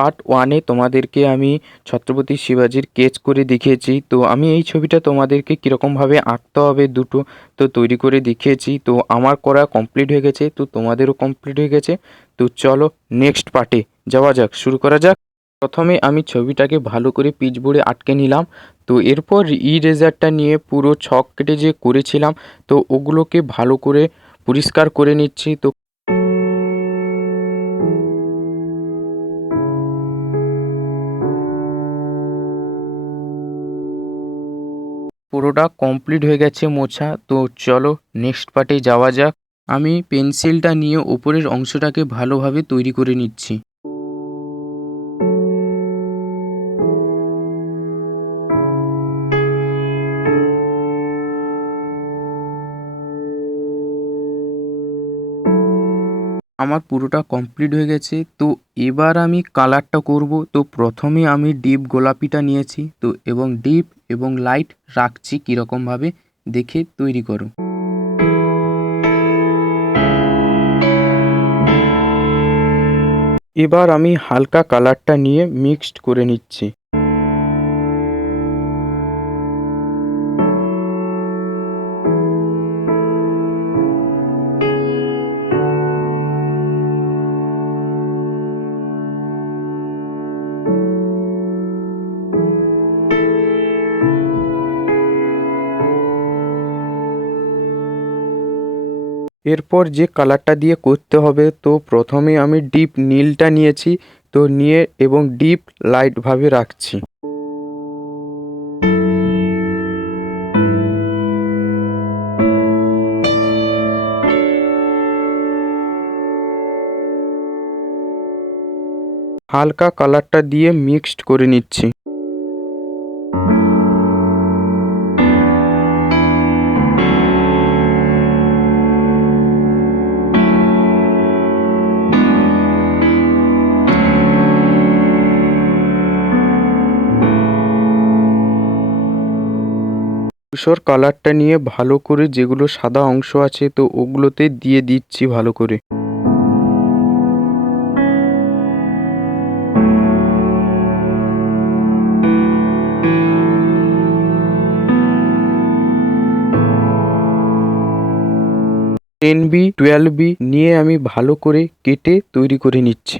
Part 1-এ তোমাদেরকে আমি Chhatrapati শিবাজির sketch করে দেখিয়েছি। তো আমি এই ছবিটা তোমাদেরকে কীরকমভাবে আঁকতে হবে দুটো তো তৈরি করে দেখিয়েছি। তো আমার করা কমপ্লিট হয়ে গেছে, তো তোমাদেরও কমপ্লিট হয়ে গেছে। তো চলো নেক্সট পার্টে যাওয়া যাক, শুরু করা যাক। প্রথমে আমি ছবিটাকে ভালো করে পিচবোর্ডে আটকে নিলাম। তো এরপর ইরেজারটা নিয়ে পুরো ছক কেটে যে করেছিলাম তো ওগুলোকে ভালো করে পরিষ্কার করে নিচ্ছি। তো পুরোটা কমপ্লিট হয়ে গেছে মোছা। তো চলো নেক্সট পার্টে যাওয়া যাক। আমি পেন্সিলটা নিয়ে ওপরের অংশটাকে ভালোভাবে তৈরি করে নিচ্ছি। আমার পুরোটা কমপ্লিট হয়ে গেছে। তো এবার আমি কালারটা করব। তো প্রথমে আমি ডিপ গোলাপিটা নিয়েছি, তো এবং ডিপ এবং লাইট রাখছি কীরকমভাবে দেখে তৈরি করো। এবার আমি হালকা কালারটা নিয়ে মিক্সড করে নিচ্ছি। এরপর যে কালারটা দিয়ে করতে হবে, তো প্রথমে আমি ডিপ নীলটা নিয়েছি, তো নিয়ে এবং ডিপ লাইটভাবে রাখছি। হালকা কালারটা দিয়ে মিক্সড করে নিচ্ছি। ধূসর কালারটা নিয়ে ভালো করে যেগুলো সাদা অংশ আছে তো ওগুলোতে দিয়ে দিচ্ছি ভালো করে। টেন বি 12B নিয়ে আমি ভালো করে কেটে তৈরি করে নিচ্ছি।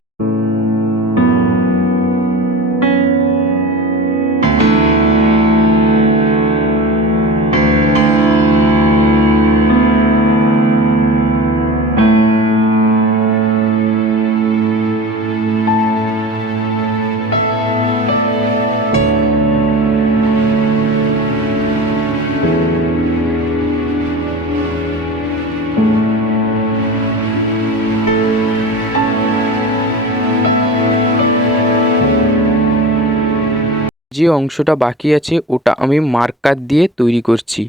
যে অংশটা বাকি আছে ওটা আমি মার্কার দিয়ে তৈরি করছি।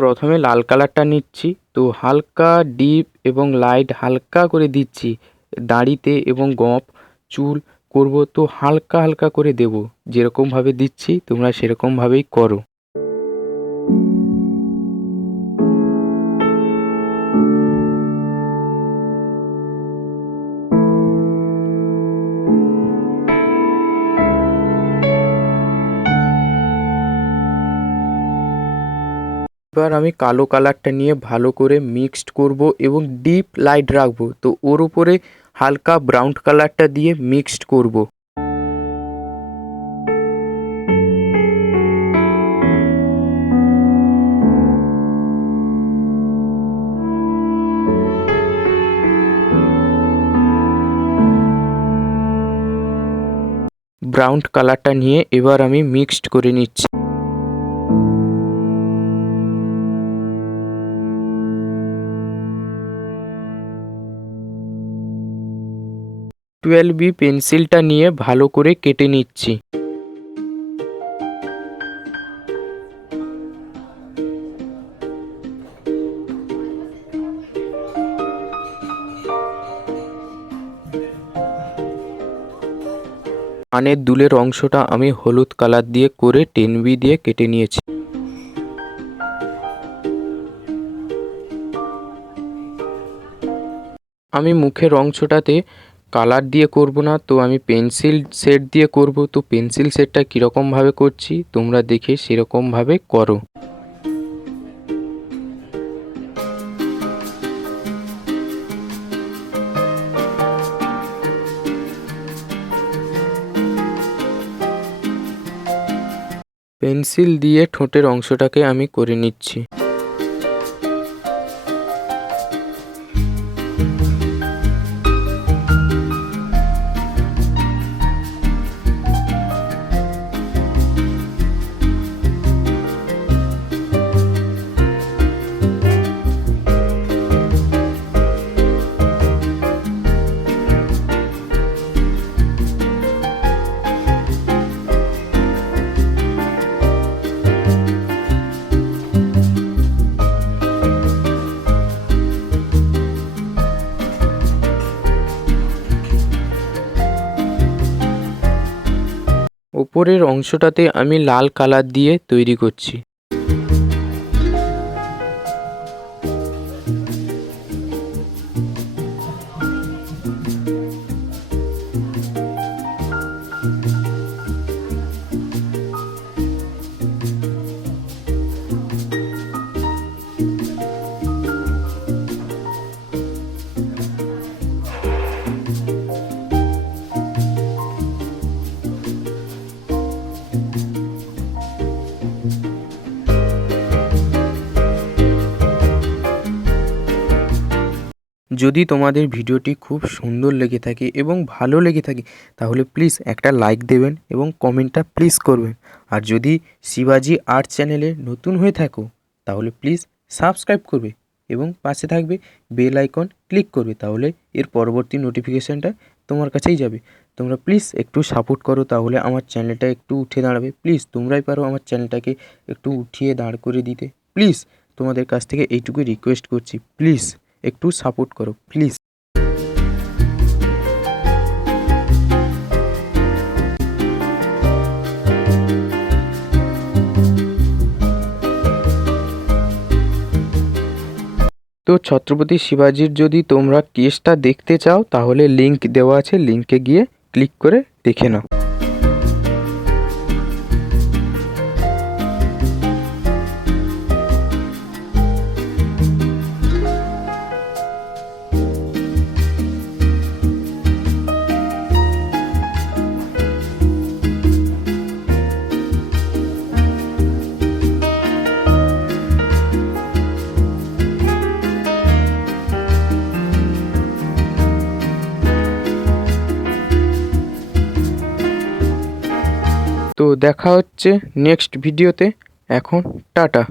প্রথমে লাল কালারটা নিচ্ছি, তো হালকা ডিপ এবং লাইট হালকা করে দিচ্ছি। দাড়িতে এবং গোঁফ চুল করব তো হালকা হালকা করে দেব, যেরকমভাবে দিচ্ছি তোমরা সেরকমভাবেই করো। এবার আমি কালো কালারটা নিয়ে ভালো করে মিক্সড করব এবং ডিপ লাইট রাখবো, তো ওর উপরে হালকা ব্রাউন কালারটা দিয়ে মিক্সড করব। ব্রাউন কালারটা নিয়ে এবার আমি মিক্সড করে নিচ্ছি। B12B পেন্সিলটা নিয়ে ভালো করে কেটে নিচ্ছি। কানের দুলের অংশটা আমি হলুদ কালার দিয়ে করে 10B দিয়ে কেটে নিয়েছি। আমি মুখের অংশটাতে কালার দিয়ে করব না, তো আমি পেন্সিল শেড দিয়ে করব। তো পেন্সিল শেডটা কীরকমভাবে করছি তোমরা দেখে সেরকমভাবে করো। পেন্সিল দিয়ে ঠোঁটের অংশটাকে আমি করে নিচ্ছি। ওপরের অংশটাতে আমি লাল কালার দিয়ে তৈরি করছি। যদি তোমাদের ভিডিওটি খুব সুন্দর লেগে থাকে এবং ভালো লেগে থাকে তাহলে প্লিজ একটা লাইক দেবেন এবং কমেন্টটা প্লিজ করবেন। আর যদি শিবাজি আর্ট চ্যানেলে নতুন হয়ে থাকো তাহলে প্লিজ সাবস্ক্রাইব করবে এবং পাশে থাকবে বেল আইকন ক্লিক করবে, তাহলে এর পরবর্তী নোটিফিকেশানটা তোমার কাছেই যাবে। তোমরা প্লিজ একটু সাপোর্ট করো, তাহলে আমার চ্যানেলটা একটু উঠে দাঁড়াবে। প্লিজ তোমরাই পারো আমার চ্যানেলটাকে একটু উঠিয়ে দাঁড় করে দিতে। প্লিজ তোমাদের কাছ থেকে এইটুকুই রিকোয়েস্ট করছি, প্লিজ একটু সাপোর্ট করো প্লিজ। তো ছত্রপতি শিবাজির যদি তোমরা কেসটা দেখতে চাও তাহলে লিংক দেওয়া আছে, লিংকে গিয়ে ক্লিক করে দেখে নাও। তো দেখা হচ্ছে নেক্সট ভিডিওতে। এখন টাটা।